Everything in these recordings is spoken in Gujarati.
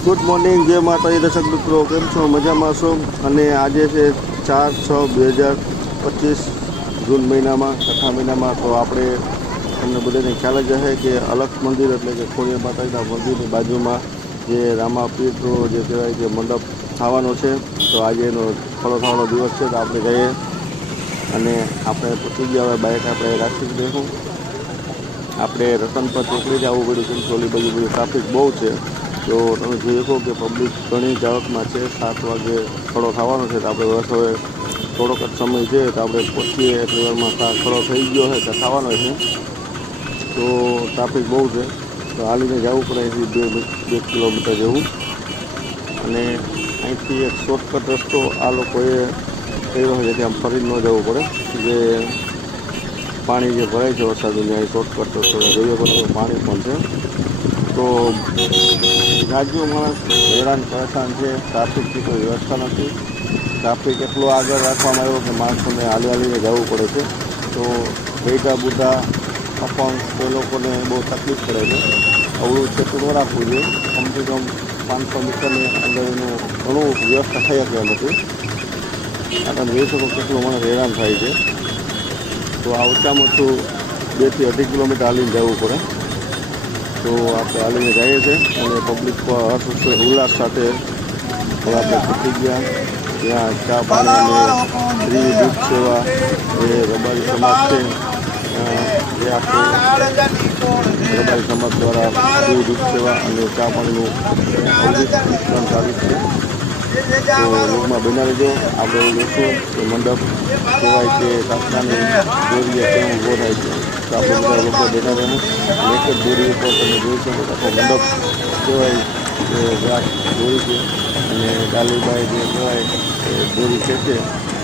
ગુડ મોર્નિંગ, જય માતાજી દર્શક મિત્રો, કેમ છો? મજામાં છો? અને આજે છે ચાર છ બે હજાર પચીસ જૂન મહિનામાં છઠ્ઠા મહિનામાં, તો આપણે તમને બધાને ખ્યાલ જ હશે કે અલગ મંદિર એટલે કે ખોડિયા માતાજીના મંદિરની બાજુમાં જે રામાપીઠનો જે કહેવાય કે મંડપ થવાનો છે, તો આજે એનો ફળો થવાનો દિવસ છે, તો આપણે જઈએ. અને આપણે પહોંચી ગયા હવે બાઇક આપણે રાખી જ દઈશું આપણે રતન પર ચોકડી જ આવવું પડ્યું કેમ કે ઓલી બાજુ બધી ટ્રાફિક બહુ છે. તો તમે જોઈ શકો કે પબ્લિક ઘણી જાવકમાં છે. સાત વાગે ખડો થવાનો છે. તો આપણે બસ થોડોક જ સમય છે તો આપણે પહોંચીએ. એટલી વારમાં સાત ખડો થઈ ગયો છે તો થવાનો છે. તો ટ્રાફિક બહુ છે. તો હાલીને જવું પડે અહીંથી બે બે કિલોમીટર જેવું. અને અહીંથી એક શોર્ટકટ રસ્તો આ લોકોએ કર્યો છે જેથી આમ ફરી ન જવું પડે. જે પાણી જે ભરાય છે વરસાદનું ત્યાં શોર્ટકટ રસ્તો જોઈએ પણ પાણી પણ છે. તો રાજ્યો માણસ હેરાન પરેશાન છે, ટ્રાફિકની કોઈ વ્યવસ્થા નથી. ટ્રાફિક એટલો આગળ રાખવામાં આવ્યો કે માણસોને હાલી હાલીને જવું પડે છે. તો બેટા બુઢા અપંગ એ લોકોને બહુ તકલીફ પડે છે. અવળું સેતું ન રાખવું જોઈએ. કમસે કમ પાંચસો મીટરની અંદર એનું ઘણું વ્યવસ્થા થઈ શકે એમ હતી આ તમે જોઈ શકો કેટલું માણસ હેરાન થાય છે. તો આ ઓછામાં ઓછું બેથી અઢી કિલોમીટર હાલીને જવું પડે. તો આપણે હાલીને જઈએ છીએ અને પબ્લિક હર્ષ ઉલ્લાસ સાથે હવે આપણે પહોંચી ગયા. ત્યાં ચા પાણી અને ફ્રી દૂધ સેવા એ રબારી સમાજ છે. એ આપણે રબારી સમાજ દ્વારા ફ્રી દૂધ સેવા અને ચા પાણીનું અવધિ વિતરણ ચાલુ છે. તો લોકમાં બના રહેજો આપણે જોશું કે મંડપ કહેવાય કે કાંકરાની દોરીએ કેમ ઊભો થાય છે. રહેવું એક દોરી ઉપર તમે જોઈ શકો આખો મંડપ કહેવાય કે દોરી છે. અને ડાલીબાઈ જે કહેવાય એ દોરી ખેંચે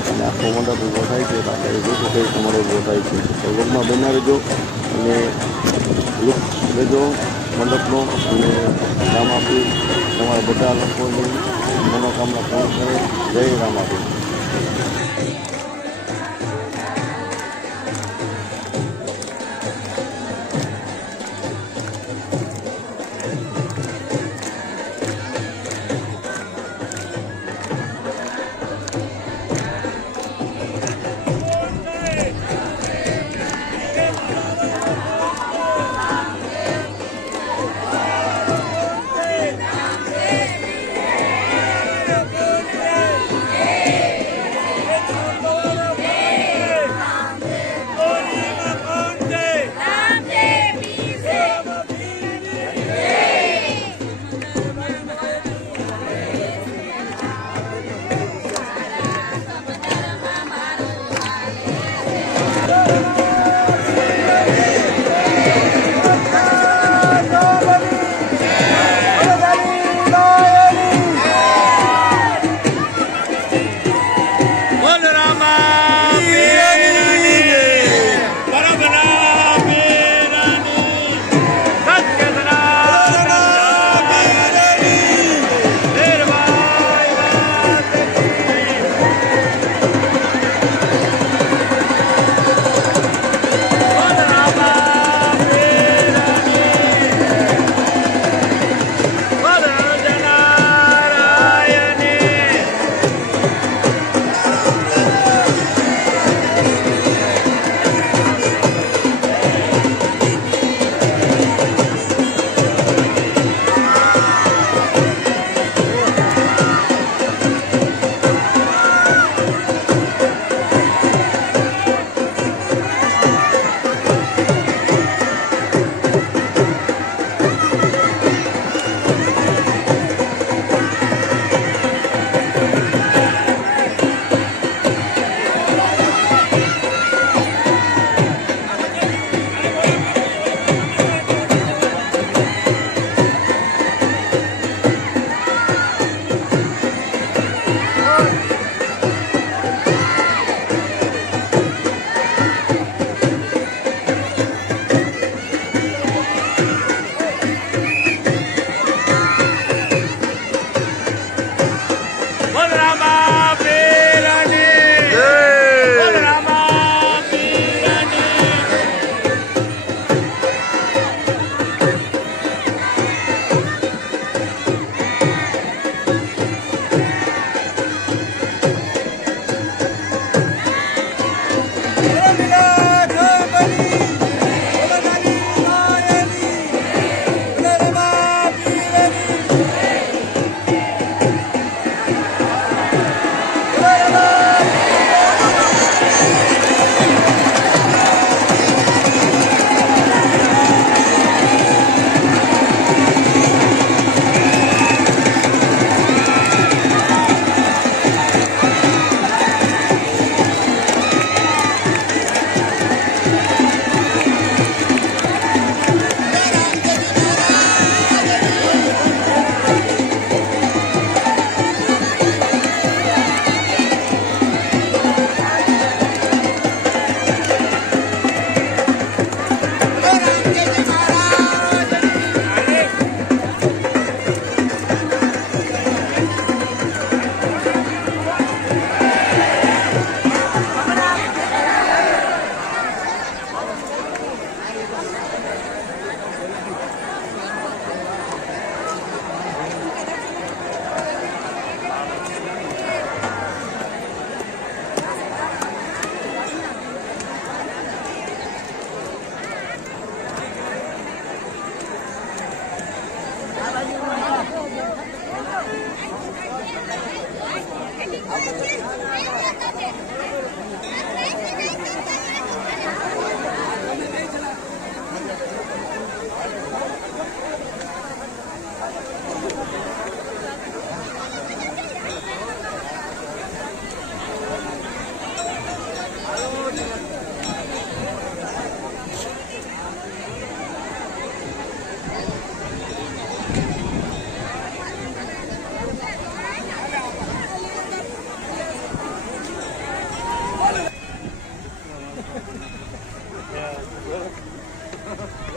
અને આખો મંડપ ઊભો થાય છે. તમારો ઊભો થાય છે. તો લોકમાં બના અને લુક લેજો મંડપનો. અને આપી તમારા બધા લોકોની મનોકામના પૂર્ણ કરે. જય રામ આપી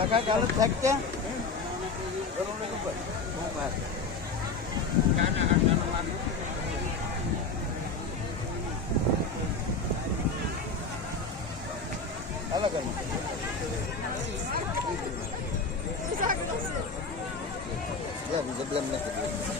ચાલુ થાય કે અલગ અલગ બીજે બ્લેમ નથી